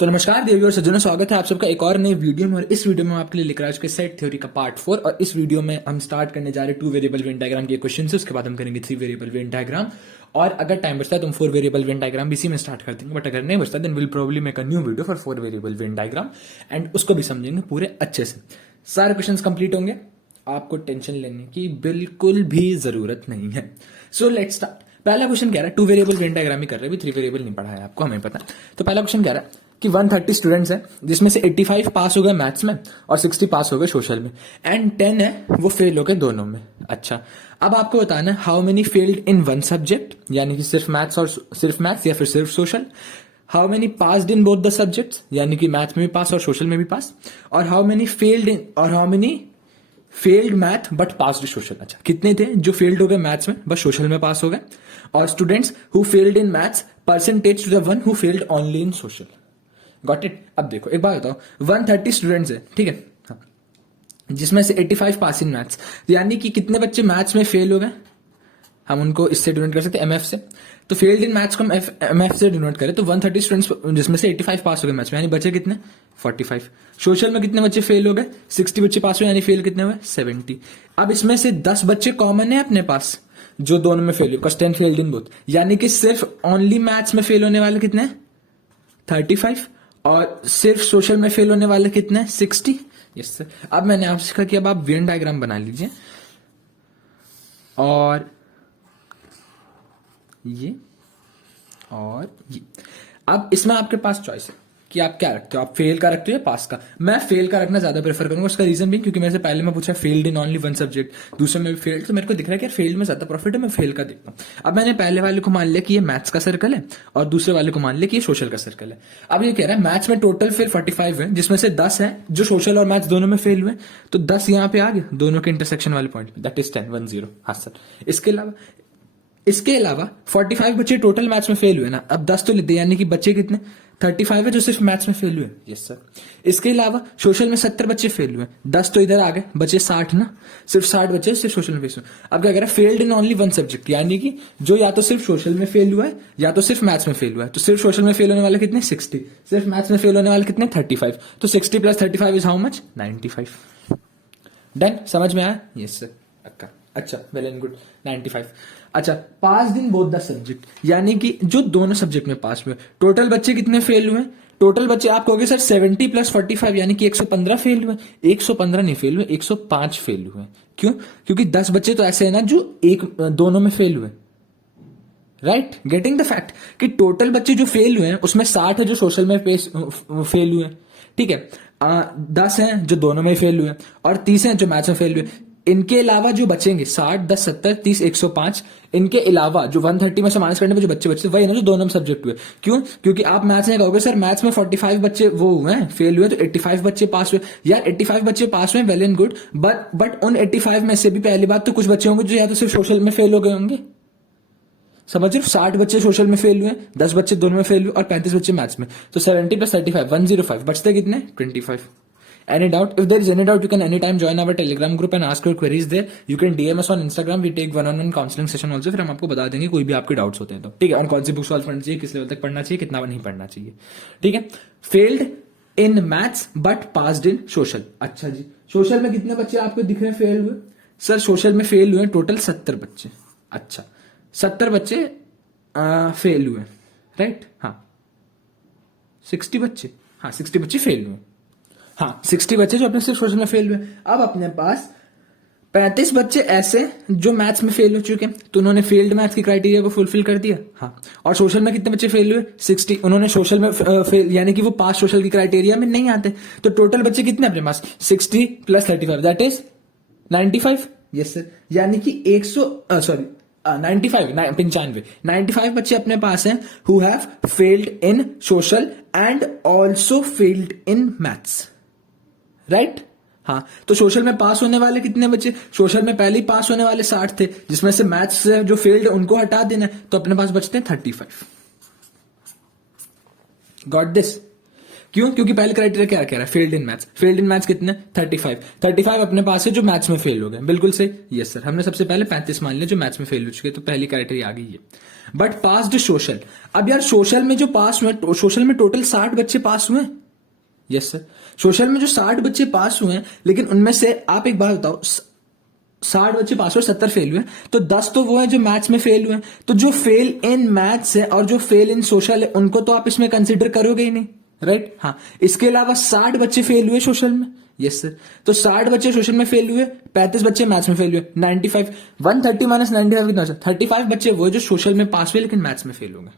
तो नमस्कार देवी और सज्जनों, स्वागत है आप सबका एक और नई वीडियो में। और इस वीडियो में हम आपके लिए लेकर आ चुके सेट थ्योरी का पार्ट 4। और इस वीडियो में हम स्टार्ट करने जा रहे हैं 2 वेरिएबल वेन डायग्राम के क्वेश्चन से। उसके बाद हम करेंगे 3 वेरिएबल वेन डायग्राम, और अगर टाइम बचता है तो हम 4 वेरिएबल वेन डायग्राम भी इसी में स्टार्ट कर देंगे। बट अगर नहीं बचता then will probably make a new video for 4 variable Venn diagram and उसको भी समझेंगे पूरे अच्छे से। सारे क्वेश्चन कंप्लीट होंगे, आपको टेंशन लेने की बिल्कुल भी जरूरत नहीं है। So let's start. पहला क्वेश्चन कह रहा है 2 वेरिएबल वेन डायग्राम ही कर रहे हैं, 3 वेरिएबल नहीं पढ़ा है आपको, हमें पता है। तो पहला क्वेश्चन कह रहा है कि 130 स्टूडेंट्स हैं, जिसमें से 85 पास हो गए मैथ्स में और 60 पास हो गए सोशल में, एंड 10 है वो फेल हो गए दोनों में। अच्छा, अब आपको बताना है how many failed in one subject, यानी कि सिर्फ मैथ्स और सिर्फ मैथ्स या फिर सिर्फ social. How many passed in both the subjects, यानी कि मैथ्स में भी पास और सोशल में भी पास। और how many failed math but passed social. अच्छा, कितने थे जो फेल्ड हो गए मैथ्स में बस सोशल में पास हो गए। और students who failed in maths percentage to the one who failed only in social. Got it. अब देखो एक बात बताओ, 130 स्टूडेंट्स है, ठीक है, हाँ, जिसमें से 85 पास इन मैथ्स, यानी कि कितने बच्चे मैथ्स में फेल हो गए, हम उनको इससे डिनोट कर सकते हैं एमएफ से। तो फेल्ड इन मैथ्स को हम एमएफ से डिनोट करें तो 130 स्टूडेंट्स जिसमें से 85 पास हो गए मैथ्स में, यानी बचे कितने 45। सोशल में कितने बच्चे फेल हो गए 60 बच्चे पास हुए, यानी फेल कितने हुए 70। अब इसमें से 10 बच्चे कॉमन है अपने पास जो दोनों में फेल हुए, बिकॉज 10 फेल्ड इन बोथ, यानी कि सिर्फ ओनली मैथ्स में फेल होने वाले कितने 35, और सिर्फ सोशल में फेल होने वाले कितने 60। Yes sir. अब मैंने आपसे कहा कि अब आप वेन डायग्राम बना लीजिए, और ये और ये। अब इसमें आपके पास चॉइस है कि आप क्या रखते हो, आप फेल का रखते हो या पास का। मैं फेल का रखना ज्यादा प्रेफर करूंगा। उसका रीजन भी क्योंकि मेरे से पहले मैं पूछा failed in only one subject, दूसरे में भी फेल्ड, तो मेरे को दिख रहा है कि यार फेल्ड में ज्यादा प्रॉफिट है, मैं फेल का देखता हूं। अब मैंने पहले वाले को मान लिया कि ये मैथ्स का सर्कल है और दूसरे वाले को मान लिया कि ये सोशल का सर्कल है। अब ये कह रहा है मैथ्स में टोटल फिर 45 है, जिसमें से 10 है जो सोशल और मैथ्स दोनों में फेल हुए, तो 10 यहां पे आ गया दोनों के इंटरसेक्शन वाले पॉइंट पे, दैट इज 10। हाँ सर। इसके अलावा 45 बच्चे टोटल मैथ्स में फेल हुए ना, अब 10 तो लेते, यानी कि बच्चे कितने 35 है जो सिर्फ मैथ्स में फेल हुए। Yes sir. इसके अलावा सोशल में 70 बच्चे फेल हुए, 10 तो इधर आ गए, बचे 60 ना, सिर्फ 60 बच्चे सिर्फ सोशल में फेल हुए। अब क्या कह रहा है failed in only one subject, यानी कि जो या तो सिर्फ सोशल में फेल हुआ है या तो सिर्फ मैथ्स में फेल हुआ है। तो सिर्फ सोशल में फेल होने वाले कितने 60, सिर्फ मैथ्स में फेल होने वाले कितने 35। तो 60 plus 35 is how much 95। Done, समझ में आया। Yes sir. अच्छा, वेल एंड गुड, 95। अच्छा, पास इन बोथ द सब्जेक्ट, यानी कि जो दोनों सब्जेक्ट में पास हुए, टोटल बच्चे कितने फेल हुए, टोटल बच्चे आप कहोगे सर 70 प्लस 45 यानी कि 115 फेल हुए। 115 नहीं फेल हुए, 105 फेल हुए। क्यों? क्योंकि 10 बच्चे तो ऐसे है ना जो दोनों में फेल हुए। राइट, गेटिंग द फैक्ट कि टोटल बच्चे जो फेल हुए हैं उसमें 60 है जो सोशल में फेल हुए, ठीक है, 10 हैं जो दोनों में फेल हुए, और 30 हैं जो मैथ्स में फेल हुए। इनके अलावा जो बचेंगे 60, 10, 70, 30, 105, इनके अलावा जो 130 में से माइनस करने पे जो बच्चे बचे वही ना जो दोनों में सब्जेक्ट हुए। क्यों? क्योंकि आप मैथ्स में कहोगे सर मैथ्स में 45 बच्चे वो हुए हैं फेल हुए, तो 85 बच्चे पास हुए। यार 85 बच्चे पास हुए, वेल एंड गुड, बट उन 85 में से भी पहली बात तो कुछ बच्चे होंगे जो या तो सिर्फ सोशल में फेल हो गए होंगे, समझ रहे हो, 60 बच्चे सोशल में फेल हुए, 10 बच्चे दोनों में फेल हुए और 35 बच्चे मैथ्स में। तो 70 प्लस 35 105, बचते कितने 25। Any doubt? If there is any doubt, you can anytime join our Telegram group and ask your queries there. You can DM us on Instagram. We take one-on-one counseling session also. फिर हम आपको बता देंगे कोई भी आपके doubts होते हैं तो, ठीक है। और कौन सी बुक सॉल्व करनी चाहिए, किस लेवल तक पढ़ना चाहिए, कितना नहीं पढ़ना चाहिए, ठीक है। Failed in maths but passed in social. अच्छा जी, सोशल में कितने बच्चे आपको दिख रहे हैं फेल हुए? सर सोशल में फेल हुए टोटल 70 बच्चे। अच्छा, 70 बच्चे फेल हुए, राइट, हाँ 60 बच्चे, हाँ 60 बच्चे फेल हुए, हाँ 60 बच्चे जो अपने सिर्फ सोशल में फेल हुए। अब अपने पास 35 बच्चे ऐसे जो मैथ्स में फेल हो चुके हैं, तो उन्होंने फेल्ड मैथ्स की क्राइटेरिया को फुलफिल कर दिया, हाँ। और सोशल में कितने बच्चे फेल हुए 60, उन्होंने सोशल में फेल, यानी कि वो पास सोशल की क्राइटेरिया में नहीं आते। तो टोटल बच्चे कितने अपने पास 60 plus 35 that is 95। Yes sir, यानी कि 95 बच्चे अपने पास हैं who have failed in social and also failed in maths, right. हाँ, तो सोशल में पास होने वाले कितने बच्चे, सोशल में पहले ही पास होने वाले 60 थे, जिसमें से मैथ्स से जो फेल्ड उनको हटा देना है, तो अपने पास बचते हैं 35। Got this. क्यों? क्योंकि पहले क्राइटेरिया क्या कह रहा है? Failed in maths. Failed in maths कितने? 35 अपने पास है जो मैथ्स में फेल हो गए। बिल्कुल सही, यस सर। हमने सबसे पहले 35 मान लिया जो मैथ्स में फेल हो चुके, तो पहली क्राइटेरिया आ गई है। बट पास्ड सोशल, अब यार सोशल में जो पास हुए, सोशल में टोटल 60 बच्चे पास हुए। यस सर, सोशल में जो 60 बच्चे पास हुए हैं, लेकिन उनमें से आप एक बात बताओ, 60 बच्चे पास हुए, 70 फेल हुए, तो 10 तो वो है जो मैथ्स में फेल हुए। तो जो फेल इन मैथ्स है और जो फेल इन सोशल है, उनको तो आप इसमें कंसिडर करोगे ही नहीं, राइट? हाँ, इसके अलावा 60 बच्चे फेल हुए सोशल में। यस सर, तो 60 बच्चे सोशल में फेल हुए, 35 बच्चे मैथ्स में फेल हुए, 95। 130 माइनस 95 कितना? 35 बच्चे वो जो सोशल में पास हुए लेकिन मैथ्स में फेल हो गए।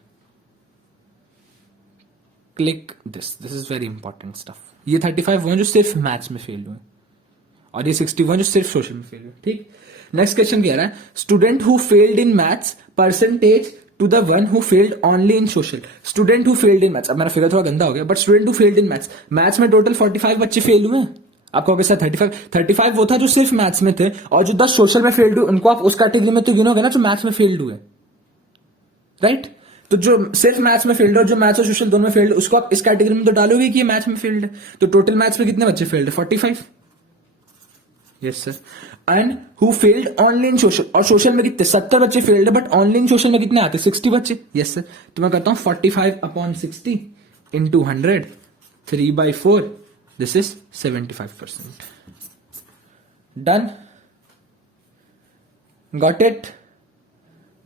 Click this is very important stuff. ये 35 वो जो सिर्फ मैथ्स में फेल हुए और ये 61 जो सिर्फ सोशल में फेल हुए। ठीक, नेक्स्ट क्वेश्चन कह रहा है student who failed in maths percentage to the one who failed only in social. Student who failed in maths, अब मेरा फिगर थोड़ा गंदा हो गया, but student who failed in maths, maths में टोटल 45 बच्चे फेल हुए। आप कहोगे सर 35 वो था जो सिर्फ मैथ्स में थे, और जो 10 सोशल में फेल्ड हुए उनको आप उस कैटेगरी में तो गिनोगे ना जो मैथ्स में फेल्ड हुए, राइट? तो जो सिर्फ मैथ्स में फेल्ड और जो मैथ्स और सोशल दोनों में फेल्ड, उसको आप इस कैटेगरी में तो डालोगे कि ये मैथ्स में फेल्ड है। तो टोटल मैथ्स में कितने बच्चे फेल्ड है? 45। Yes sir. And who failed only in social, और सोशल में कितने? 70 बच्चे फेल्ड है, बट ऑनली इन सोशल में कितने आते? 60 बच्चे। यस सर, तो मैं कहता हूं 45/60 into 100, 3/4, this is 75%। Done, got it,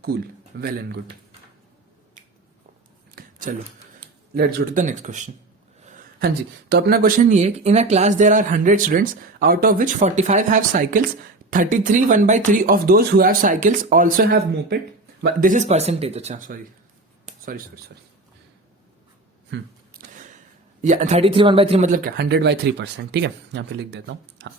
cool, well and good. चलो let's go to the next question. हाँ जी, तो अपना क्वेश्चन ये है कि in a class there are 100 students, out of which 45 have cycles, 33 1/3 of those who have cycles also have moped. This is percentage. अच्छा, sorry, या 33 1/3 मतलब क्या? 100/3%। ठीक है, यहाँ पे लिख देता हूँ। हाँ,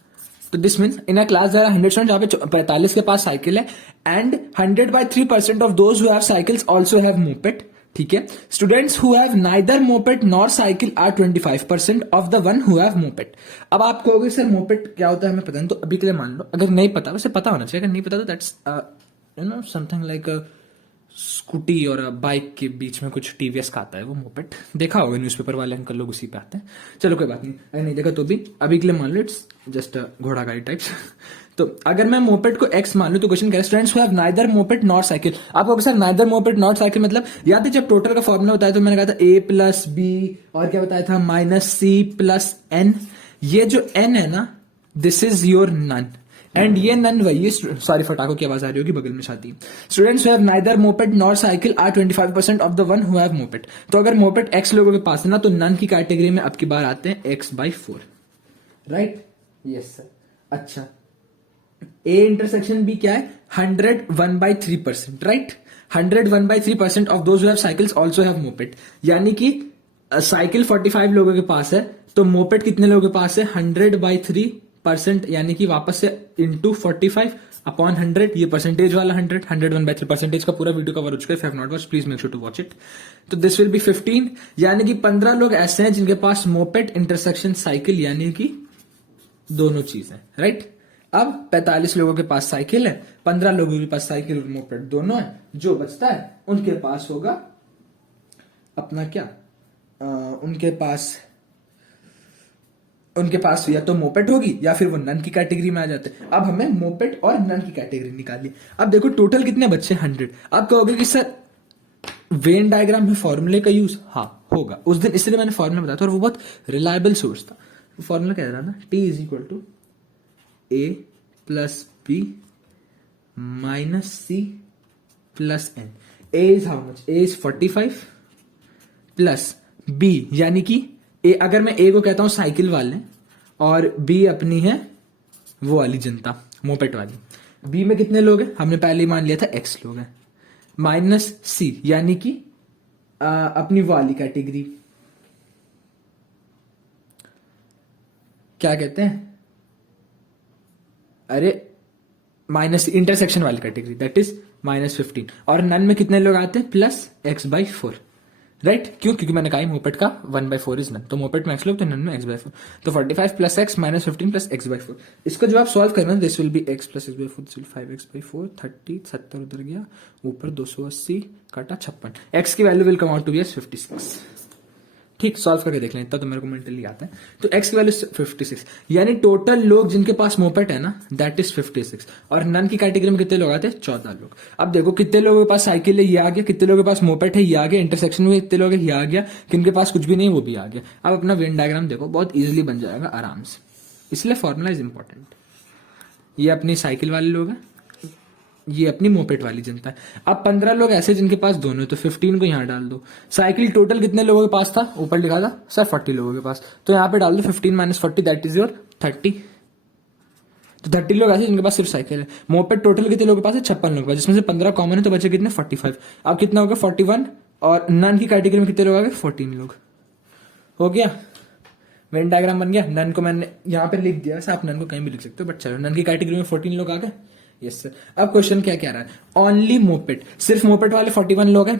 तो this means in a class there are 100 students, जहाँ पे 45 के पास साइकिल है, and 100/3% of those who have cycles also have moped. ठीक है, students who have neither moped nor cycle are 25% of the one who have moped. अब आप कहोगे सर मोपेड क्या होता है हमें पता नहीं, तो अभी के लिए मान लो, अगर नहीं पता, वैसे पता होना चाहिए, अगर नहीं पता तो दैट्स समथिंग लाइक स्कूटी और बाइक के बीच में कुछ टीवीएस का आता है, वो मोपेड देखा होगा, न्यूज़पेपर वाले अंकल लोग उसी पे आते हैं। चलो कोई बात नहीं, अगर नहीं देखा तो भी अभी के लिए मान लो इट्स जस्ट घोड़ा गाड़ी टाइप्स। तो अगर मैं मोपेड को एक्स मान लूं, तो क्वेश्चन कह रहा है students who have neither moped not cycle. आपको sir neither moped not cycle मतलब याद है जब टोटल का फॉर्मूला बताया तो मैंने कहा था A+B और क्या बताया था -C+N। ये जो N है ना, this is your none, and ये नन वही, सॉरी फटाकों की आवाज आ रही होगी, बगल में शादी। Students who have neither moped nor cycle are 25% of the one who have moped. तो अगर मोपेड x लोगों के पास है ना, तो नन की कैटेगरी में अब की बार आते हैं x/4, राइट? Yes sir. अच्छा, A इंटरसेक्शन B क्या है? 101/3%, right? 101/3% of those who have cycles also have moped, यानी कि साइकिल 45 लोगों के पास है, तो मोपेड कितने लोगों के पास है? 100/3%, यानी कि वापस से इंटू 45/100, ये परसेंटेज वाला 101/3 परसेंटेज का पूरा वीडियो कवर हो चुका है। If have not watched please make sure to watch it. तो दिस विल बी 15, यानी कि 15 लोग ऐसे हैं जिनके पास मोपेड इंटरसेक्शन साइकिल, यानी कि दोनों चीज है, राइट? अब 45 लोगों के पास साइकिल है, 15 लोगों के पास साइकिल और मोपेड दोनों है, जो बचता है उनके पास होगा अपना क्या, उनके पास या तो मोपेड होगी या फिर वो नन की कैटेगरी में आ जाते हैं। अब हमें मोपेड और नन की कैटेगरी निकाली। अब देखो टोटल कितने बच्चे? 100। अब कहोगे कि सर वेन डायग्राम में फॉर्मूले का यूज, हाँ होगा। उस दिन इसलिए मैंने फॉर्मूला बताया था और वो बहुत रिलायबल सोर्स था। फॉर्मूला कह रहा था T = A+B -C+N। A is how much? A is 45 plus B, यानी कि A, अगर मैं A को कहता हूं साइकिल वाले और B अपनी है वो वाली जनता, मोपेट वाली। B में कितने लोग हैं? हमने पहले ही मान लिया था X लोग हैं, -C यानी कि अपनी वाली कैटेगरी, क्या कहते हैं, अरे माइनस इंटरसेक्शन वाली कैटेगरी, दैट इज -15। और नन में कितने लोग आते हैं? +x/4, right? क्यों? क्योंकि मैंने कहा मोपेट का 1/4 इज नन, तो मोपेट में x लोग तो नन में x/4, तो 45 + x -15 + x/4। इसको जब आप सॉल्व करना, this will B x + x/4, this will 5x/4, 30, 70 उधर गया, ऊपर 280 काटा 56, x की value will come out to be 56। ठीक, सॉल्व करके देख लें, इतना तो मेरे को मेंटली आता है। तो x की वैल्यू 56, यानी टोटल लोग जिनके पास मोपेट है ना दैट इज 56, और नन की कैटेगरी में कितने लोग आते हैं? 14 लोग। अब देखो कितने लोगों के पास साइकिल है, ये आ गया, कितने लोगों के पास मोपेट है, ये आ गया, इंटरसेक्शन में कितने लोग है, ये आ गया, किनके पास कुछ भी नहीं वो भी आ गया। अब अपना वेन डायग्राम देखो, बहुत ईजिली बन जाएगा आराम से, इसलिए फॉर्मूला इज इंपॉर्टेंट। ये अपनी साइकिल वाले लोग हैं, ये अपनी मोपेट वाली जनता है। अब 15 लोग ऐसे जिनके पास दोनों, तो 15 को यहां डाल दो। साइकिल टोटल कितने लोगों के पास था? ऊपर लिखा था सर 40 लोगों के पास, तो यहां पे डाल दो 15 माइनस 40 दैट इज योर 30। तो 30 लोग ऐसे जिनके पास सिर्फ साइकिल है। मोपेट टोटल कितने लोगों के पास है? 56 लोगों के पास, जिसमें से 15 कॉमन है, तो बचे कितने? 45। अब कितना हो गया? 41, और नन की कैटेगरी में कितने लोग आ गए? 14 लोग। हो गया, वेन डायग्राम बन गया। नन को मैंने यहाँ पे लिख दिया, वैसे आप नन को कहीं भी लिख सकते हो, बट चलो, नन की कैटेगरी में 14 लोग आ गए। Yes sir. अब क्वेश्चन क्या कह रहा है? ओनली मोपेट, सिर्फ मोपेट वाले 41 लोग हैं,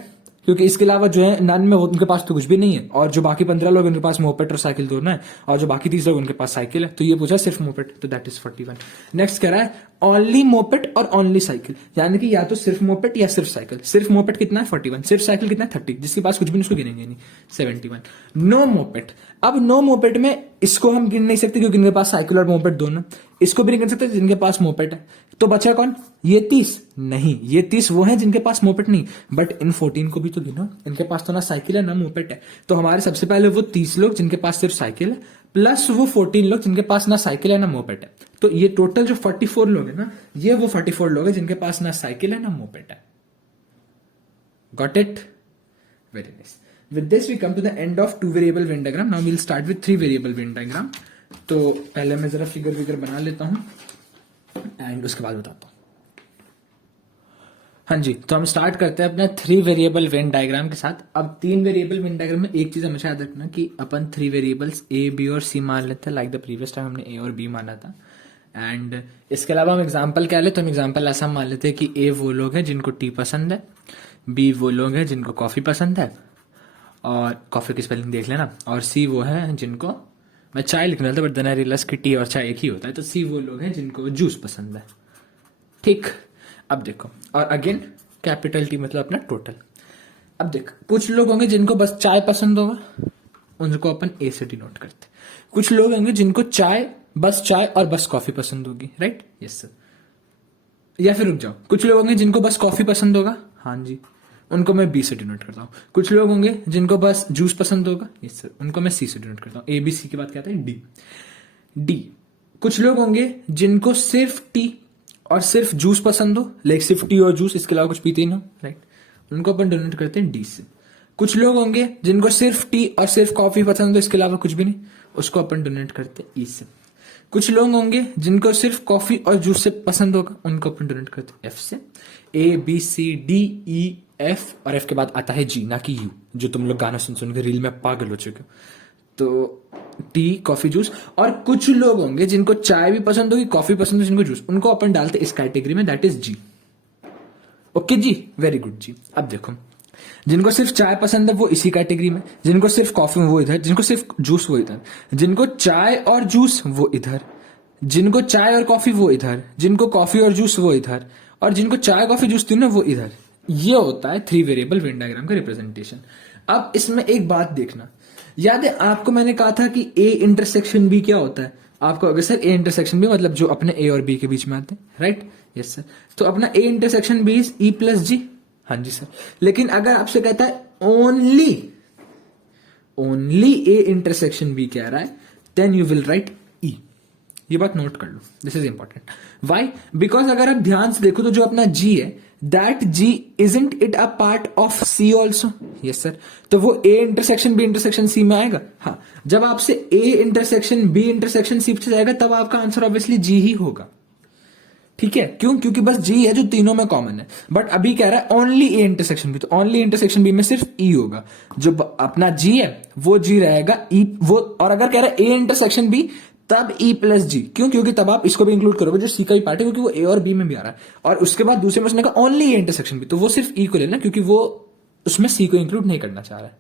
क्योंकि इसके अलावा जो है नन में उनके पास तो कुछ भी नहीं है, और जो बाकी 15 लोग उनके पास मोपेट और साइकिल दोनों है, और जो बाकी 30 लोग उनके पास साइकिल है। तो ये पूछा सिर्फ मोपेट, तो दैट इज 41। नेक्स्ट कह रहा है ओनली मोपेट और ओनली साइकिल, यानी कि या तो सिर्फ मोपेट या सिर्फ साइकिल। सिर्फ मोपेट कितना है? 41, सिर्फ साइकिल कितना है? 30, जिसके पास कुछ भी नहीं उसको गिनेंगे नहीं, 71। नो मोपेट, अब नो मोपेट में इसको हम गिन नहीं सकते क्योंकि इनके पास साइकिल और मोपेट दोनों, इसको भी नहीं गिन सकते जिनके पास मोपेट है। तो बचा कौन? ये 30 नहीं, ये 30 वो हैं जिनके पास मोपेट नहीं, बट इन 14 को भी तो गिनो, इनके पास तो ना साइकिल है ना मोपेट है। तो हमारे सबसे पहले वो 30 लोग जिनके पास सिर्फ साइकिल है, प्लस वो 14 लोग जिनके पास ना साइकिल है ना मोपेट है। तो ये टोटल जो 44 लोग है ना, ये वो 44 लोग हैं जिनके पास ना साइकिल है ना मोपेट है। Got it? Very nice. With this we come to the end of 2 variable Venn diagram. Now we'll start with 3 variable Venn diagram. तो पहले मैं जरा फिगर बना लेता हूं एंड उसके बाद बताता हूं। हाँ जी, तो हम स्टार्ट करते हैं अपना 3 वेरिएबल वेन डायग्राम के साथ। अब 3 वेरिएबल वेन डायग्राम में एक चीज हमेशा याद रखना कि अपन 3 वेरिएबल्स ए, बी और सी मान लेते हैं, लाइक द प्रीवियस टाइम हमने ए और बी माना था। एंड इसके अलावा हम एग्जाम्पल क्या ले, तो हम एग्जाम्पल ऐसा मान लेते हैं कि ए वो लोग हैं जिनको टी पसंद है, बी वो लोग हैं जिनको कॉफी पसंद है, और कॉफी की स्पेलिंग देख लेना, और सी वो है जिनको, मैं चाय लिखना था बट देन आई रियलाइज कि टी और चाय एक ही होता है, तो सी वो लोग हैं जिनको जूस पसंद है। ठीक, अब देखो, और अगेन कैपिटल टी मतलब अपना टोटल। अब देख, कुछ लोग होंगे जिनको बस चाय पसंद होगा, उनको अपन ए से डिनोट करते। कुछ लोग होंगे जिनको बस चाय और बस कॉफी पसंद होगी, राइट? Yes sir. या फिर रुक जाओ, कुछ लोग होंगे जिनको बस कॉफी पसंद होगा, हाँ जी, उनको मैं बी से डिनोट करता हूँ। कुछ लोग होंगे जिनको बस जूस पसंद होगा, यस सर, उनको मैं सी से डिनोट करता हूँ। ए बी सी के बाद क्या आता है? डी। कुछ लोग होंगे जिनको सिर्फ टी और सिर्फ जूस पसंद हो, लाइक सिर्फ टी और जूस, इसके अलावा कुछ पीते ही ना, राइट? उनको अपन डिनोट करते हैं डी से। कुछ लोग होंगे जिनको सिर्फ टी और सिर्फ कॉफी पसंद हो, इसके अलावा कुछ भी नहीं, उसको अपन डिनोट करते हैं ई से। कुछ लोग होंगे जिनको सिर्फ कॉफी और जूस से पसंद होगा, उनको अपन डिनोट करते हैं एफ से। A B C D E F, और एफ के बाद आता है जी, ना कि यू, जो तुम लोग गाना सुन के रील में पागल हो चुके हो। तो टी, कॉफी, जूस। और कुछ लोग होंगे जिनको चाय भी पसंद होगी, कॉफी पसंद हो, जिनको जूस, उनको अपन डालते इस कैटेगरी में, दैट इज जी। ओके जी, वेरी गुड जी। अब देखो, जिनको सिर्फ चाय पसंद है वो इसी कैटेगरी में, जिनको सिर्फ कॉफी वो इधर, जिनको सिर्फ जूस वो इधर, जिनको चाय और जूस वो इधर, जिनको चाय और कॉफी वो इधर, जिनको कॉफी और जूस वो इधर, और जिनको चाय कॉफी जूस तीनों वो इधर। ये होता है 3 वेरिएबल वेन डायग्राम का रिप्रेजेंटेशन। अब इसमें एक बात देखना, याद है आपको मैंने कहा था कि ए इंटरसेक्शन बी क्या होता है? आपको अगर सर ए इंटरसेक्शन बी मतलब जो अपने ए और बी के बीच में आते हैं, राइट? Yes sir. तो अपना A intersection B is E plus G, हाँ जी सर। लेकिन अगर आपसे कहता है ओनली ए इंटरसेक्शन बी कह रहा है, then you will write E. ये बात नोट कर लो, this is important. Why? Because अगर आप ध्यान से देखो तो जो अपना जी है, that G isn't it a part of C also? Yes sir. तो वो A intersection B intersection C में आएगा। हाँ, जब आपसे A intersection B intersection C पूछा जाएगा तब आपका आंसर ऑब्वियसली जी ही होगा। ठीक है, क्यों? क्योंकि बस जी है जो तीनों में कॉमन है। बट अभी कह रहा है ओनली ए इंटरसेक्शन बी, तो ओनली इंटरसेक्शन बी में सिर्फ ई होगा। जो अपना जी है वो जी रहेगा ई वो, और अगर कह रहा है ए इंटरसेक्शन बी तब ई प्लस जी, क्यों? क्योंकि तब आप इसको भी इंक्लूड करोगे जो सी का ही पार्ट है, क्योंकि वो ए और बी में भी आ रहा है। और उसके बाद दूसरे में उसने कहा ओनली ए इंटरसेक्शन बी, तो वो सिर्फ ई को लेना क्योंकि वो उसमें सी को इंक्लूड नहीं करना चाह रहा है।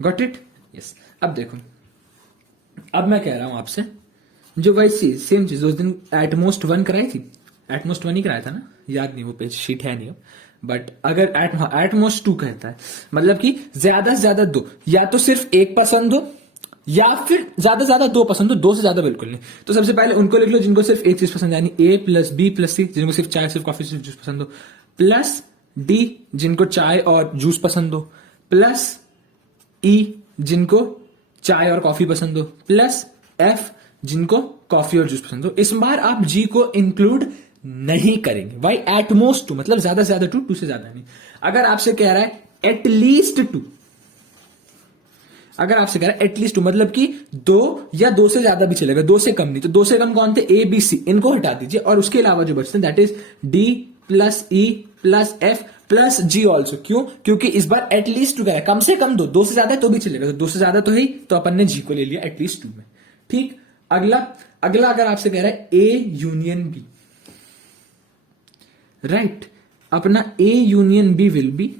Got it? यस। अब देखो, अब मैं कह रहा हूं आपसे जो वही चीज, सेम चीज उस दिन एटमोस्ट 1 कराई थी, एटमोस्ट 1 ही कराया था ना, याद नहीं, वो पेज शीट है नहीं। बट अगर एट मोस्ट 2 कहता है, मतलब कि ज्यादा से ज्यादा 2, या तो सिर्फ एक पसंद हो या फिर ज्यादा से ज्यादा 2 पसंद हो, 2 से ज्यादा बिल्कुल नहीं। तो सबसे पहले उनको लिख लो जिनको सिर्फ एक चीज पसंद है, यानी A plus B plus C, जिनको सिर्फ चाय सिर्फ कॉफी सिर्फ जूस पसंद हो, प्लस D जिनको चाय और जूस पसंद हो, प्लस E जिनको चाय और कॉफी पसंद हो, प्लस F जिनको कॉफी और जूस पसंद हो। इस बार आप G को इंक्लूड नहीं करेंगे। वाई एट मोस्ट 2, मतलब ज्यादा से ज्यादा 2, 2 से ज्यादा नहीं। अगर आपसे कह रहा है एटलीस्ट 2, अगर आपसे कह रहा है एटलीस्ट 2 मतलब कि 2 या 2 से ज्यादा भी चलेगा, 2 से कम नहीं। तो 2 से कम कौन थे? A B C, इनको हटा दीजिए और उसके अलावा जो बचते हैं that is D plus E plus F plus G also. क्यों? क्योंकि इस बार एटलीस्ट 2 कह रहा है, कम से कम 2, 2 से ज्यादा है तो भी चलेगा। तो 2 से ज्यादा तो है ही, तो अपन ने G को ले लिया एटलीस्ट 2 में। ठीक, अगला अगर आपसे कह रहा है A यूनियन B, राइट, अपना A union B will be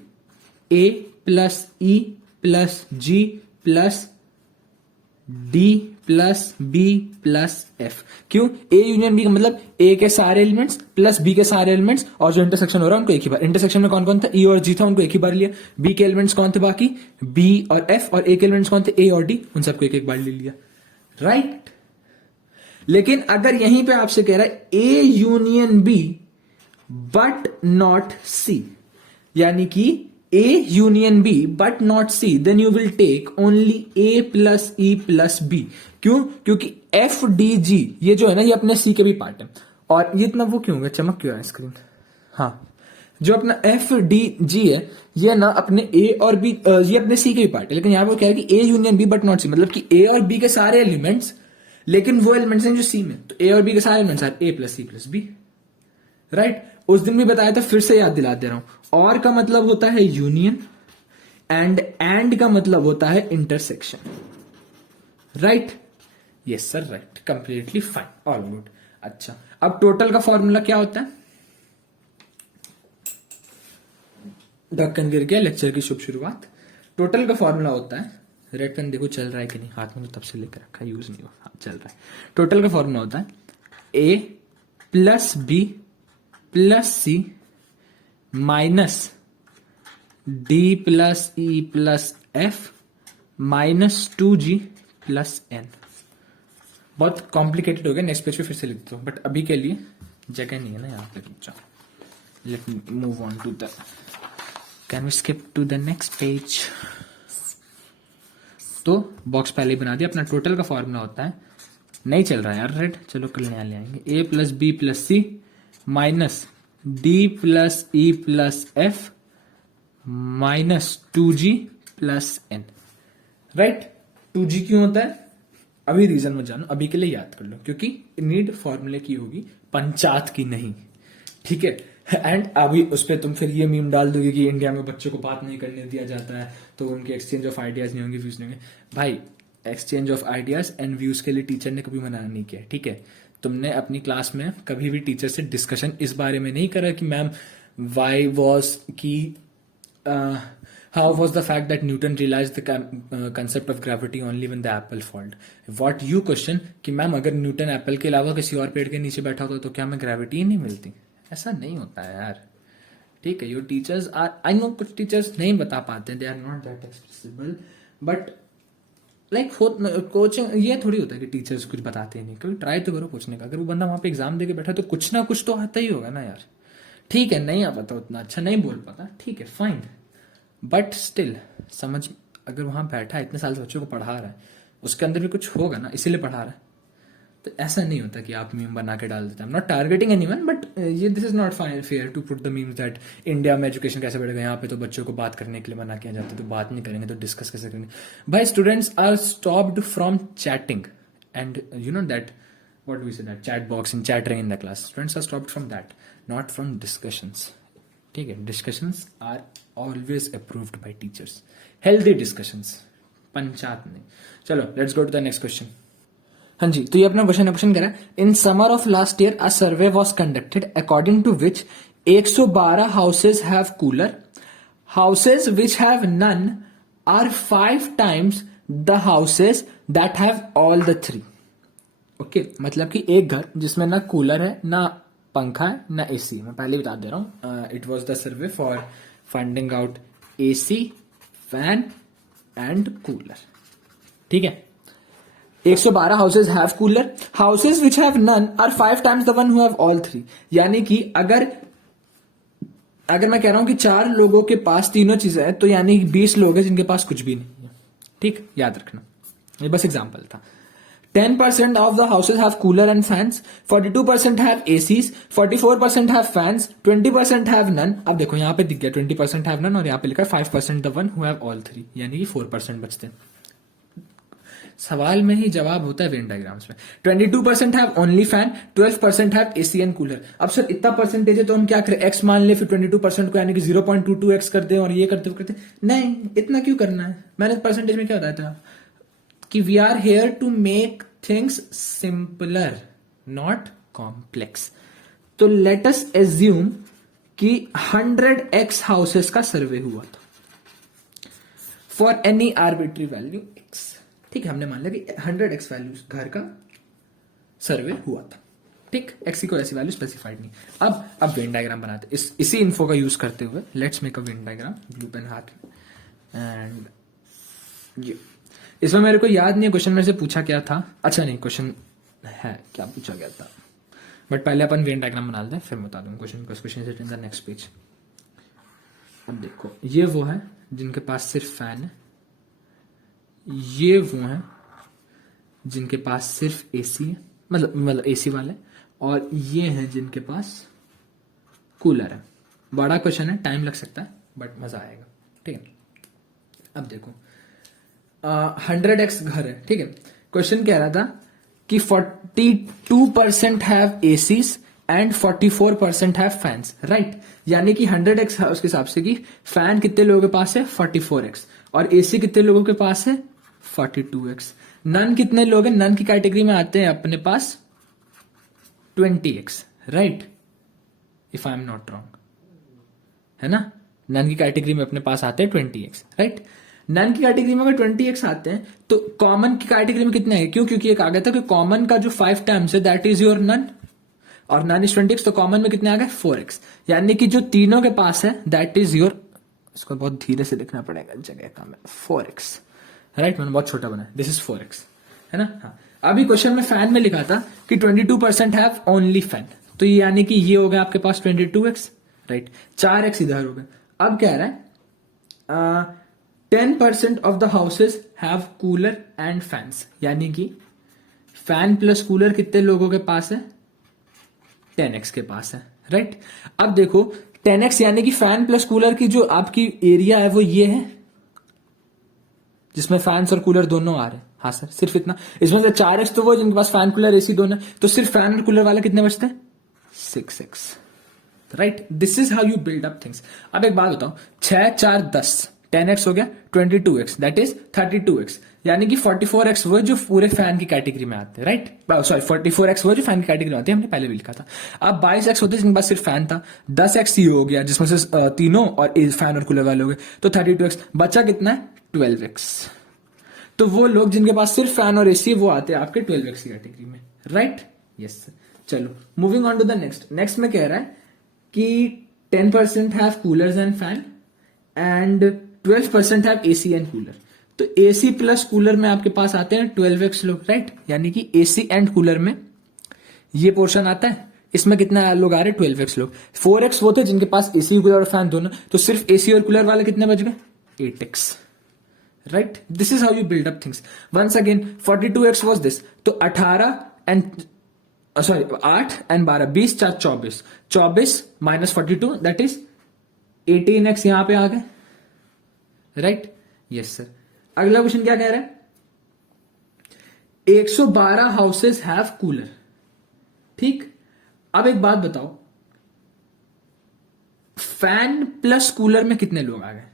A plus E plus G plus D plus B plus F। क्यों? A यूनियन B का मतलब A के सारे एलिमेंट्स प्लस B के सारे एलिमेंट्स, और जो इंटरसेक्शन हो रहा है उनको एक ही बार। इंटरसेक्शन में कौन कौन था? E और G था, उनको एक ही बार लिया। B के एलिमेंट्स कौन थे बाकी? B और F, और A के एलिमेंट्स कौन थे? A और D, उन सबको एक एक बार ले लिया, राइट। लेकिन अगर यहीं पे आपसे कह रहा है A union B but not C, यानी कि A union B but not C, then you will take only A plus E plus B। क्यों? क्योंकि F D G ये जो है ना, ये अपने C के भी पार्ट है। और ये इतना वो क्यों हो गया, चमक क्यों है स्क्रीन? हाँ, जो अपना F D G है ये ना अपने A और B, ये अपने C के भी पार्ट है। लेकिन यहां पर क्या है कि A union B but not C, मतलब कि A और B के सारे एलिमेंट्स, लेकिन वो एलिमेंट्स हैं जो C में। तो A और B के सारे elements are A plus C plus B, right. उस दिन भी बताया था, फिर से याद दिला दे रहा हूं। और का मतलब होता है यूनियन, एंड का मतलब होता है intersection, right. Yes sir, right, completely fine, all good. अच्छा, अब टोटल का फॉर्मूला क्या होता है? ढक्कन गिर गया, लेक्चर की शुभ शुरुआत। टोटल का फॉर्मूला होता है, रेड पेन देखो चल रहा है कि नहीं, हाथ में तो तब से लेकर रखा, यूज नहीं हुआ, हाँ चल रहा है। टोटल का फॉर्मूला होता है A plus B plus C minus D plus E plus F minus 2G plus N। बहुत कॉम्प्लिकेटेड हो गया, नेक्स्ट पेज पे फिर से लिख दो, बट अभी के लिए जगह नहीं है ना यहाँ पे। चलो let me move on to the, can we skip to the next page? तो बॉक्स पहले ही बना दिया। अपना टोटल का फॉर्मूला होता है, नहीं चल रहा है यार रेड, चलो कल नया ले आएंगे। A plus B plus C minus D plus E plus F minus 2G plus N, right. 2G क्यों होता है? अभी रीजन मत जानो, अभी के लिए याद कर लो, क्योंकि नीड फॉर्मूले की होगी, पंचायत की नहीं, ठीक है। एंड अभी उस पर तुम फिर ये मीम डाल दोगे कि इंडिया में बच्चों को बात नहीं करने दिया जाता है, तो उनके एक्सचेंज ऑफ आइडियाज नहीं होंगे, व्यूज नहीं होंगे। भाई, exchange of ideas and views के लिए टीचर ने कभी मना नहीं किया, ठीक है। तुमने अपनी क्लास में कभी भी टीचर से डिस्कशन इस बारे में नहीं करा कि मैम वाई वॉज की how was the fact that Newton realise the concept of gravity only when the apple falled. What you question कि मैम अगर न्यूटन एप्पल के अलावा किसी और पेड़ के नीचे बैठा होता तो क्या हमें ग्रेविटी ही नहीं मिलती? ऐसा नहीं होता है यार, ठीक है। Your teachers are, I know कुछ टीचर्स नहीं बता पाते, they are not that expressible, but like coaching ये थोड़ी होता है कि टीचर्स कुछ बताते ही नहीं। कभी ट्राई तो करो पूछने का। अगर वो बंदा वहां पे एग्जाम देके बैठा तो कुछ ना कुछ तो आता ही होगा ना यार, ठीक है। नहीं आ पाता उतना अच्छा, नहीं बोल पाता, ठीक है, फाइन, बट स्टिल समझ, अगर वहां बैठा है इतने साल से बच्चों को पढ़ा रहा है, उसके अंदर भी कुछ होगा ना, इसीलिए पढ़ा रहा है। तो ऐसा नहीं होता कि आप मीम बना के डाल देते हैं। नॉट टारगेटिंग एनीवन, बट ये this is not fair to put the memes that India में एजुकेशन कैसे बढ़ेगा, यहाँ पे तो बच्चों को बात करने के लिए मना किया जाता है, तो बात नहीं करेंगे तो डिस्कस कैसे करेंगे? भाई, students are stopped from chatting and you know that what we say that chat box in chattering in the class. Students are stopped from that, not from discussions, ठीक है। Discussions are always approved by teachers, healthy discussions, panchayat नहीं। चलो let's go to the next question. हाँ जी, तो ये अपना question करा। In summer of last year a survey was conducted according to which 112 houses have cooler, houses which have none are 5 times the houses that have all the 3। Okay, मतलब कि एक घर जिसमें ना कूलर है ना पंखा है ना एसी। मैं पहले बता दे रहा हूँ, it was the survey for finding out AC, fan and cooler. ठीक है, 112 houses have cooler, houses which have none are 5 times the one who have all 3। यानी कि अगर मैं कह रहा हूं कि 4 लोगों के पास तीनों चीजें हैं, तो यानी 20 लोग हैं जिनके पास कुछ भी नहीं है। ठीक, याद रखना, ये बस एग्जांपल था। 10% of the houses have cooler and fans, 42% have ACs, 44% have fans, 20% have none। अब देखो यहाँ पे दिख गया 20% have none और यहाँ पे लिखा है 5% the one who have all 3, यानी कि 4% बचते हैं। सवाल में ही जवाब होता है वेन डायग्राम्स में। 22% have only fan, 12% have AC and cooler. अब सर इतना परसेंटेज है तो हम क्या करें, एक्स मान ले, फिर 22% को यानी कि 0.22x कर दे और ये करते करते, नहीं इतना क्यों करना है। मैंने परसेंटेज में क्या बताया था कि we are here to make things simpler not complex. तो लेट अस एज्यूम कि 100x हाउसेस का सर्वे हुआ था for any arbitrary value x। ठीक है, हमने मान लिया कि 100x वैल्यू घर का सर्वे हुआ था। ठीक, x की कोई ऐसी वैल्यू स्पेसिफाइड नहीं। अब वेन डायग्राम बनाते, इसी इन्फो का यूज करते हुए let's make a Venn diagram, blue pen हाथ में, एंड ये इसमें मेरे को याद नहीं है क्वेश्चन में से पूछा क्या था। अच्छा नहीं, क्वेश्चन है क्या पूछा गया था, बट पहले अपन वेन डायग्राम बना लेते हैं, फिर बता दूंगा question is in the next page. अब देखो, ये वो है जिनके पास सिर्फ फैन है, ये वो हैं जिनके पास सिर्फ एसी है, मतलब एसी वाले, और ये हैं जिनके पास कूलर है। बड़ा क्वेश्चन है, टाइम लग सकता है, बट मजा आएगा। ठीक है, अब देखो 100x घर है। ठीक है, क्वेश्चन कह रहा था कि 42% have ACs and 44% have fans, right. यानी कि 100x है उसके हिसाब से कि फैन कितने लोगों के पास है 44x, और एसी कितने लोगों के पास है 42x। नन कितने लोग हैं, नन की कैटेगरी में आते हैं अपने पास 20x, right, if I am not wrong, है ना। नन की कैटेगरी में अपने पास आते हैं 20x, राइट। नन की कैटेगरी में अगर 20x आते हैं तो कॉमन की कैटेगरी में कितने हैं, क्यों, क्योंकि एक आ गया था कि कॉमन का जो 5 टाइम्स है दैट इज योर नन, और नन इज 20x, तो कॉमन में कितने आ गए 4x। यानी कि जो तीनों के पास है दैट इज योर, इसको बहुत धीरे से लिखना पड़ेगा, जगह कम है, 4x, राइट। मैंने बहुत छोटा बनाया, दिस इज 4x, है ना। हाँ, अभी क्वेश्चन में फैन में लिखा था कि 22% हैव ओनली फैन, तो ये यानी कि ये हो गया आपके पास 22x, राइट, 4x इधर हो गया। अब कह रहा है 10% of the houses have cooler and fans, यानी कि फैन प्लस कूलर कितने लोगों के पास है 10x के पास है, राइट। अब देखो 10x यानी कि फैन प्लस कूलर की जो आपकी एरिया है वो ये है, जिसमें फैंस और कूलर दोनों आ रहे हैं। हाँ सर, सिर्फ इतना। इसमें से 4x तो वो जिनके पास फैन कूलर एसी दोनों है, तो सिर्फ फैन और कूलर वाले कितने बचते हैं 6x, right. This is how you build up things. अब एक बात बताओ, 6 4 10, 10x हो गया, 22x दैट इज 32x, यानी कि 44x वो जो पूरे फैन की कैटेगरी में आते हैं, राइट। सॉरी, 44x वो जो फैन की कैटेगरी में आते हैं, हमने पहले भी लिखा था। अब 22x होते हैं जिनके पास सिर्फ फैन था, 10x ये हो गया जिसमें से तीनों और फैन और कूलर वाले हो गए, तो 32x बचा कितना है 12x। तो वो लोग जिनके पास सिर्फ फैन और एसी वो आते हैं आपके 12x की कैटेगरी में, राइट। यस सर, चलो moving on to the next में कह रहा है कि 10% have coolers and fan and 12% have AC and cooler. तो एसी प्लस कूलर में आपके पास आते हैं 12x लोग, राइट। यानी कि एसी एंड कूलर में ये पोर्शन आता है, इसमें कितना लोग आ रहे हैं 12x लोग। 4x वो थे जिनके पास एसी कूलर और फैन दोनों, तो सिर्फ एसी और कूलर वाले कितने बच गए 8x, right. This is how you build up things. Once again 42x was this, तो 18 and 8 and 12, 20 4 24, 24 minus 42 that is 18x यहां पे आ गए, राइट। Yes sir. अगला क्वेश्चन क्या कह रहा है, 112 हाउसेस हैव कूलर। ठीक, अब एक बात बताओ, फैन प्लस कूलर में कितने लोग आ गए,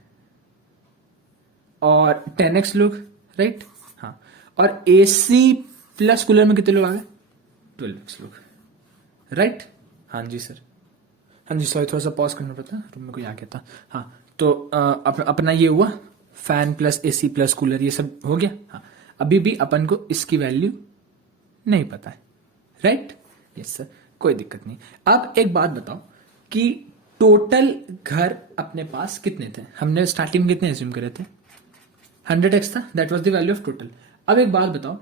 और 10x लोग, राइट। हाँ, और एसी प्लस कूलर में कितने लोग आ गए 12x लोग, राइट। हाँ जी सर, हाँ जी, सॉरी थोड़ा सा पॉज करना पड़ता, रूम में कोई आ गया था। हाँ, तो अपना ये हुआ fan plus AC plus cooler, ये सब हो गया। हाँ, अभी भी अपन को इसकी वैल्यू नहीं पता है, राइट। Yes sir. कोई दिक्कत नहीं। अब एक बात बताओ कि टोटल घर अपने पास कितने थे? हमने स्टार्टिंग में कितने एज्यूम करे थे? 100x था, that was the value of total. अब एक बात बताओ,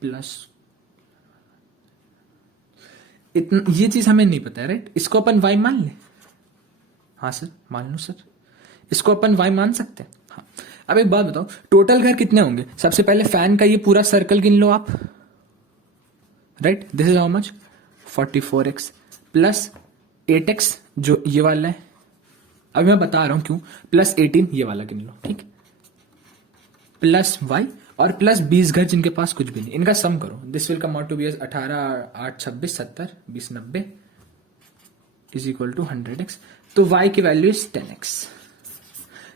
प्लस इतना, ये चीज हमें नहीं पता है, राइट? इसको अपन y मान ले। हाँ सर, मान लो सर, इसको अपन y मान सकते हैं। हाँ, अब एक बात बताओ, टोटल घर कितने होंगे? सबसे पहले फैन का ये पूरा सर्कल गिन लो आप, right? This is how much, 44x plus 8x जो ये वाला है, अभी मैं बता रहा हूं क्यों, प्लस 18 ये वाला गिन लो, ठीक, प्लस y और प्लस 20 घर जिनके पास कुछ भी नहीं, इनका सम करो। This will come out to be as 18 8 26 70 20 90 is equal to 100x। तो y की वैल्यू इज 10x,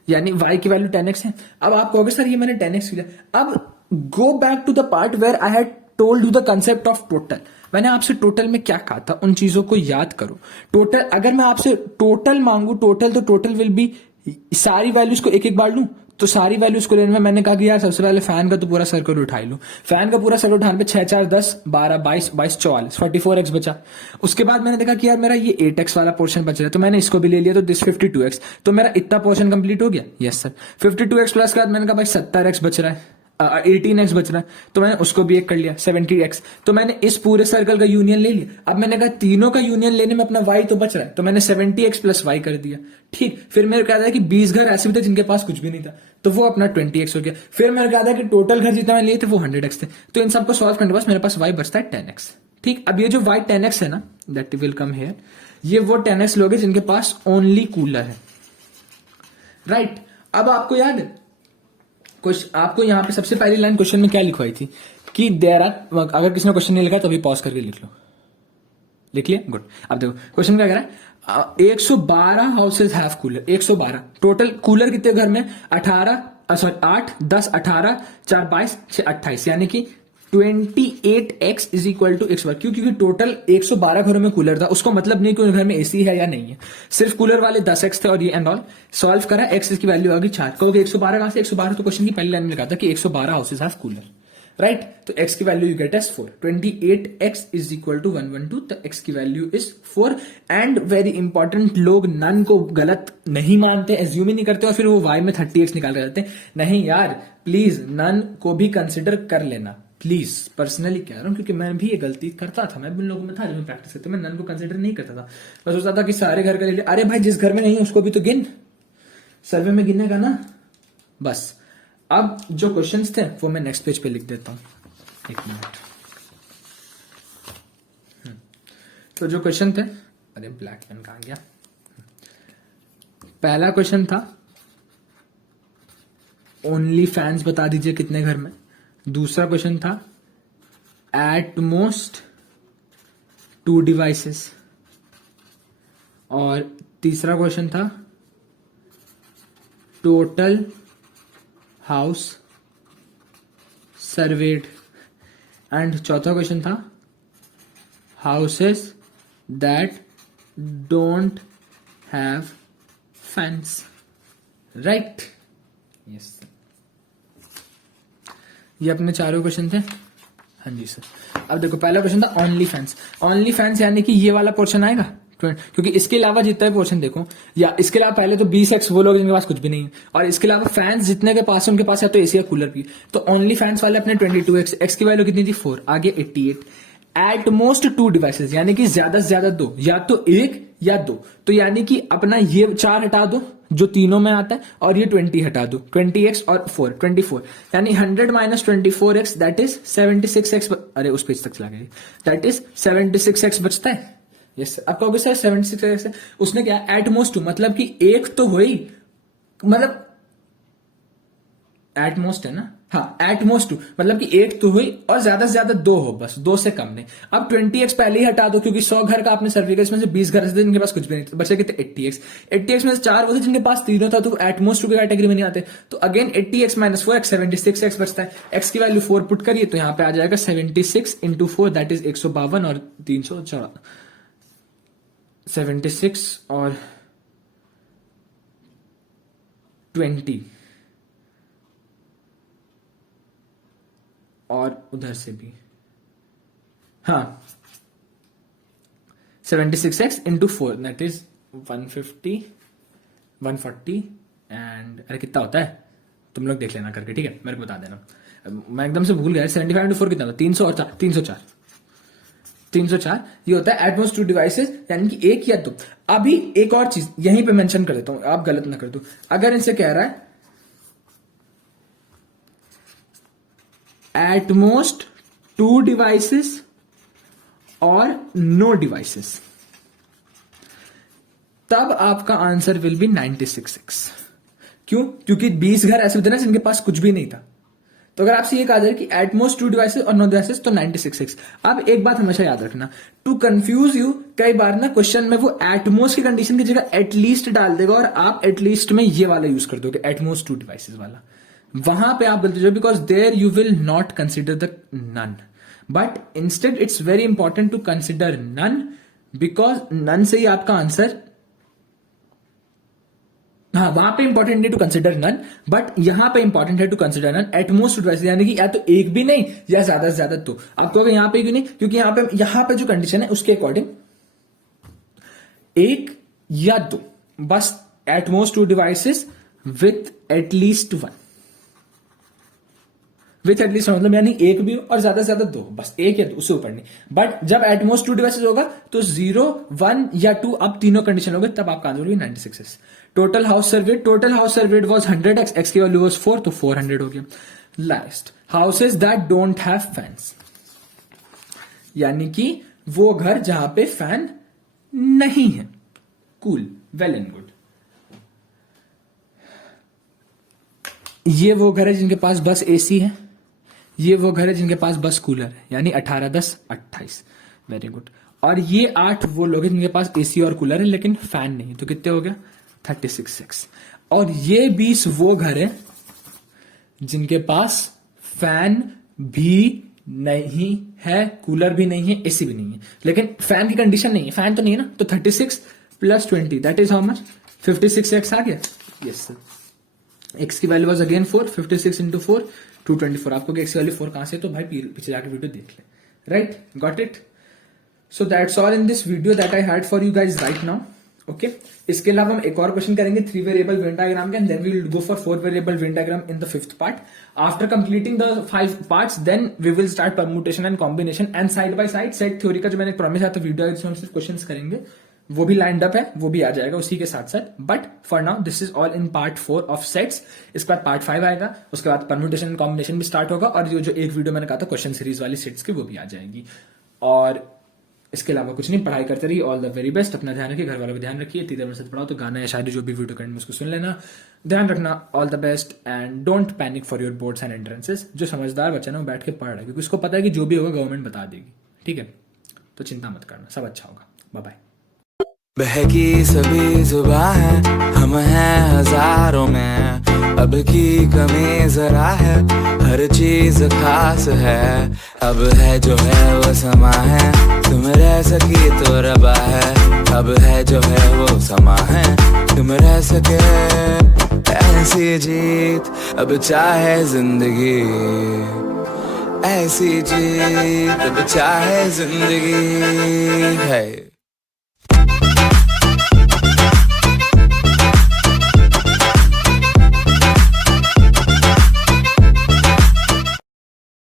यानी y की वैल्यू 10x है। अब आप कहोगे सर ये मैंने 10x किया। अब go back to the part where I had told you the concept of total. मैंने आपसे टोटल में क्या कहा था, उन चीजों को याद करो। टोटल, अगर मैं आपसे टोटल मांगू टोटल, तो टोटल विल बी सारी वैल्यूज को एक एक बार लूं, तो सारी वैल्यूज को लेने में मैंने कहा कि यार सबसे पहले फैन का तो पूरा सर्कल उठा लूं। फैन का पूरा सर्कल उठाने पे 6 4 10 12 22 22 44 44x बचा। उसके बाद मैंने देखा कि यार मेरा ये 8x वाला पोर्शन बच रहा है, तो मैंने इसको भी ले लिया, तो दिस 52x। तो मेरा इतना पोर्शन कंप्लीट हो गया। Yes sir. 52x प्लस के बाद मैंने कहा भाई 70x बच रहा है, 18x बच रहा है, तो मैंने उसको भी एक कर लिया 70x। तो मैंने इस पूरे सर्कल का यूनियन ले लिया। अब मैंने कहा तीनों का यूनियन लेने में अपना y तो बच रहा है, तो मैंने 70x प्लस y कर दिया। ठीक, फिर मेरे कहा था कि 20 घर ऐसे भी थे जिनके पास कुछ भी नहीं था, तो वो अपना 20x हो गया। फिर मैंने कहा था कि टोटल घर जितना मैंने लिए थे वो 100x थे, तो इन सबको सॉल्व करने के बाद मेरे पास y बचता है 10x। ठीक, अब ये जो y 10x है ना, दैट विल कम हियर, ये वो 10x लोग हैं जिनके पास ओनली कूलर है, राइट? अब आपको याद है आपको यहाँ पे सबसे पहली लाइन क्वेश्चन में क्या लिखवाई थी कि देयर आर, अगर किसी ने क्वेश्चन नहीं लिखा तो अभी पॉज करके लिख लो। लिख लिया? गुड। अब देखो क्वेश्चन क्या कह रहा है, 112 houses have cooler. 112 total cooler कितने घर में? 18 सॉरी 8 10 18 4 22 6 28, यानी कि 28x इज इक्वल टू 112। क्यों? क्योंकि टोटल 112 घरों में कूलर था। उसको मतलब नहीं कि उन घर में एसी है या नहीं है, सिर्फ कूलर वाले 10x थे और ये एंड ऑल। सॉल्व करा, x की वैल्यू आ गई 4। कहोगे 112 कहां से? 112 तो क्वेश्चन की पहली लाइन में लिखा था कि 112 हाउसेज हैव कूलर, राइट? तो x की value you get as 4। 28x is equal to 112, तो x की value is 4। And very important, लोग नन को गलत नहीं मानते, एज्यूम ही नहीं करते, और फिर वो y में 30x निकाल कर जाते हैं। नहीं यार, प्लीज नन को भी कंसिडर कर लेना, प्लीज। पर्सनली कह रहा हूं, क्योंकि मैं भी ये गलती करता था, मैं भी उन लोगों में था जब मैं प्रैक्टिस करता, मैं नन को कंसिडर नहीं करता था। मैं सोचता था कि सारे घर का ले लिया। अरे भाई, जिस घर में नहीं है उसको भी तो गिन, सर्वे में गिनने का ना, बस। अब जो क्वेश्चंस थे वो मैं नेक्स्ट पेज पे लिख देता हूं, एक मिनट। तो जो क्वेश्चन थे, अरे ब्लैक पेन कहां गया? पहला क्वेश्चन था ओनली फैंस बता दीजिए कितने घर में। दूसरा क्वेश्चन था एट मोस्ट 2 डिवाइसेस, और तीसरा क्वेश्चन था टोटल हाउस सर्वेड, एंड चौथा क्वेश्चन था houses that don't have fans, right? Yes, ये अपने चारों क्वेश्चन थे। हाँ जी सर। अब देखो, पहला क्वेश्चन था ओनली फैंस। ओनली फैंस यानी कि ये वाला पोर्शन आएगा, क्योंकि इसके अलावा जितना भी पोर्शन देखो, या इसके अलावा पहले तो 20x वो लोग जिनके पास कुछ भी नहीं है, और इसके अलावा फैंस जितने के पास है उनके पास या तो एसी या कूलर भी। तो ओनली फैंस वाले अपने 22x, x की वैल्यू कितनी थी? 4, आगे 88। एट मोस्ट 2 डिवाइसेस, यानी कि ज्यादा से ज्यादा 2, या तो 1 या 2। तो यानी कि अपना ये 4 हटा दो जो तीनों में आता है, और ये 20 हटा दो, 20x और 4 24, यानी 100 minus 24x that is 76x। अरे उस पेज तक चला गया, दैट इज 76x बचता है। यस, आप कहोगे सर 76x उसने क्या एट मोस्ट 2, मतलब कि एक तो हो ही, मतलब एट मोस्ट है ना, हाँ एट मोस्ट 2, मतलब कि एक तो हुई और ज्यादा से ज्यादा 2 हो, बस 2 से कम नहीं। अब 20x पहले ही हटा दो, क्योंकि 100 घर का आपने सर्वे किया, इसमें से 20 घर ऐसे थे जिनके पास कुछ भी नहीं था, बचे कितने? 80x। 80x में से 4 वो थे जिनके पास तीनों था, तो एट मोस्ट 2 की कैटेगरी में नहीं आते। तो again 80x minus 4x 76x बचता है। x की वैल्यू 4 पुट करिए तो यहाँ पे आ जाएगा 76 इंटू 4 दैट इज 152 और 304, 76 और 20 और उधर से भी, हाँ 76x into 4 that is 150 140 and अरे कितना होता है तुम लोग देख लेना करके, ठीक है, मेरे को बता देना, मैं एकदम से भूल गया। 75 इंटू 4 कितना होता है, 300 और 304 ये होता है एट मोस्ट 2 डिवाइसेस, यानी कि एक या दो। अभी एक और चीज यहीं पे मेंशन कर देता हूं, आप गलत ना कर दो। अगर इनसे कह रहा है एट मोस्ट 2 डिवाइसेस और नो डिवाइसेस, तब आपका आंसर विल बी 96x। क्यों? क्योंकि 20 घर ऐसे होते ना जिनके पास कुछ भी नहीं था। तो अगर आपसे ये कहा जाए कि एट मोस्ट 2 डिवाइसेस और नो डिवाइसेस तो 96x। अब एक बात हमेशा याद रखना, टू कंफ्यूज यू, कई बार ना क्वेश्चन में वो एट मोस्ट की कंडीशन की जगह एटलीस्ट डाल देगा और आप एटलीस्ट में ये वाला यूज कर दोगे, एट मोस्ट 2 डिवाइसेस वाला। वहां पे आप गलती हो, because there you will not consider the none, but instead it's very important to consider none, because none से ही आपका आंसर, हाँ वहां पे इंपॉर्टेंट नहीं टू कंसिडर नन, बट यहां पे इंपॉर्टेंट है to consider none at most devices, यानी कि या तो एक भी नहीं या ज्यादा से ज्यादा दो। आपको अगर यहां पे क्यों नहीं, क्योंकि यहां पे जो कंडीशन है उसके अकॉर्डिंग एक या दो, बस at most 2 devices with at least 1, with at least मतलब यानी एक भी और ज्यादा से ज्यादा दो, बस एक या दो, उससे ऊपर नहीं। बट जब एटमोस्ट 2 डिवाइसेस होगा तो 0, 1 या 2, अब तीनों कंडीशन होगी, तब आपका आंसर होगी 96x। Total house served was 100x, x की वैल्यू वाज 4 तो 400 हो गया। Last, houses that don't have fans, यानी कि वो घर जहां पे फैन नहीं है। Cool, well and good. ये वो घर है जिनके पास बस एसी है, ये वो घर है जिनके पास बस कूलर है, यानी 18, 10, 28। Very good. और ये 8 वो लोग हैं जिनके पास एसी और कूलर है लेकिन फैन नहीं, तो कितने हो गया 36x। और ये 20 वो घर है जिनके पास फैन भी नहीं है, कूलर भी नहीं है, एसी भी नहीं है, लेकिन फैन की कंडीशन नहीं है, फैन तो नहीं है ना, तो 36 + 20 that is how much, 56x आ गया। यस सर, x की वैल्यू वाज अगेन 4, 56 इंटू 4 224। आपको x की वैल्यू 4 कहां से, तो भाई पीछे जाके वीडियो देख ले। Right, got it. So that's all in this video that I had for you guys right now. Okay, इसके अलावा हम एक और क्वेश्चन करेंगे 3 वेरिएबल वेन डायग्राम के, and then we will go for 4 variable Venn diagram in the 5th part. After completing the 5 parts then we will start permutation and combination, and side by side set theory का जो मैंने promise था video हम सिर्फ question करेंगे, वो भी lined up है, वो भी आ जाएगा उसी के साथ साथ। But for now this is all in part 4 of sets. इसके बाद पार्ट 5 आएगा, उसके बाद परम्यूटेशन एंड कॉम्बिनेशन भी स्टार्ट होगा, और जो एक वीडियो मैंने कहा था क्वेश्चन सीरीज वाली सेट्स की, वो भी आ जाएगी। और इसके अलावा कुछ नहीं, पढ़ाई करते रहिए। All the very best. अपना ध्यान रखिए, घर वालों का ध्यान रखिए। तीसरे मिनट से पढ़ाओ तो गाना या शायरी जो भी वीडियो करंट में उसको सुन लेना। ध्यान रखना, all the best, and don't panic for your boards and entrances. जो समझदार बच्चा ना वो बैठ के पढ़ रहा है, क्योंकि उसको पता है कि जो भी होगा गवर्नमेंट बता देगी, ठीक है, तो चिंता मत करना, सब अच्छा होगा। Bye bye. बहकी सभी जुबां है, हम हैं हजारों में, अब की कमी जरा है, हर चीज खास है, अब है जो है वो समा है, तुम रह सकी तो रबा है, अब है जो है वो समा है, तुम रह सके, ऐसी जीत अब चाहे जिंदगी, ऐसी जीत अब चाहे जिंदगी है।